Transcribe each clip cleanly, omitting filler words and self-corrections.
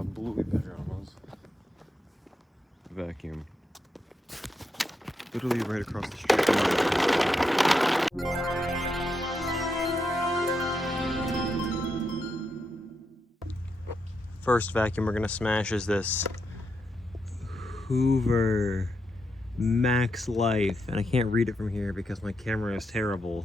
my bluey pajamas. Vacuum. Literally right across the street from my First vacuum we're gonna smash is this Hoover MaxLife, and I can't read it from here because my camera is terrible.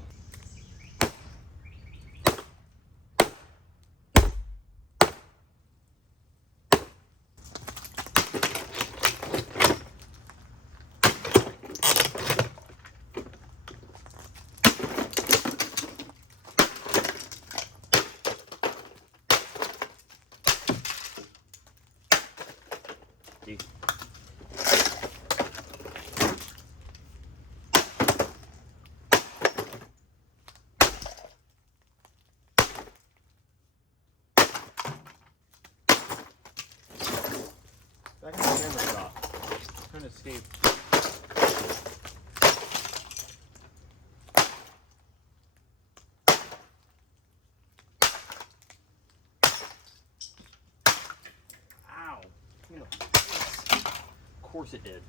Back in the camera shop. Trying to escape. Ow! Of course it did.